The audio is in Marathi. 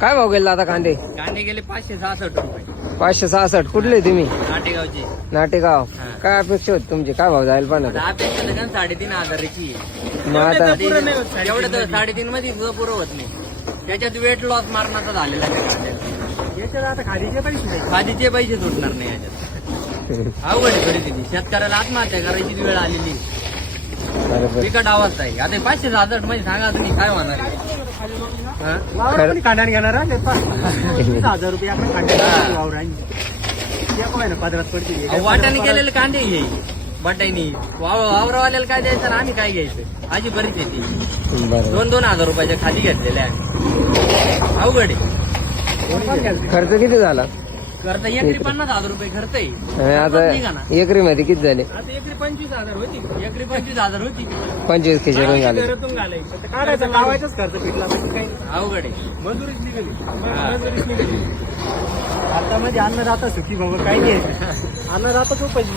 काय भाव गेला आता कांदे? कांदे गेले 566 रुपये. 566. कुठले तुम्ही? नाटेगावचे. नाटेगाव. हा. काय अपेक्षा होती तुमची? काय भाव जाईल पण आता? अपेक्षा तर 3,500ची. मग आता एवढं तर 3,500 मध्ये सुद्धा पुरं होत नाही. त्याच्यात वेट लॉस मारण्याचा झालेला आहे कांद्याला. याच्यात आता खादीचे पैसे नाही. खादीचे पैसे सुटणार नाही याच्यात. अवघड आहे परिस्थिती. शेतकऱ्याला आत्महत्या करायची वेळ आलेली. बरोबर. बिकट अवस्था आहे. आता 566 मध्ये सांगा तुम्ही काय होणार आहे? हा? वावर कोणी कांड्याने घेणार हा? ते 20,000 रुपये आपण कांड्याने वावर आहे. त्या काय ना पदरात पडतील. अहो, वाट्याने केलेले कांदे हे बटाईनी वावरवाल्याला काय द्यायचं आणि आम्ही काय घ्यायचं अशी परिस्थिती. बरोबर. 2-2 हजार रुपयाच्या खाली घेतलेल्या आहे. अवघड आहे. खर्च किती झाला? खर्च एकरी 50,000 रुपये खर्च आहे. आणि निघा ना. आता एकरी मध्ये किती झाले? आता एकरी 25,000 होती. एकरी 25,000 होती. 25 खिशातून झाले. घरातून घालायचं. तर काढायचं लावायचंच खर्च पिटला बाकी काही नाही. अवघड आहे. मजुरीच निघाली. हा. मजुरीच निघाली. आता म्हणजे अन्नदाता सुखी बाबा काही नाही. अन्नदाता खूप पैसे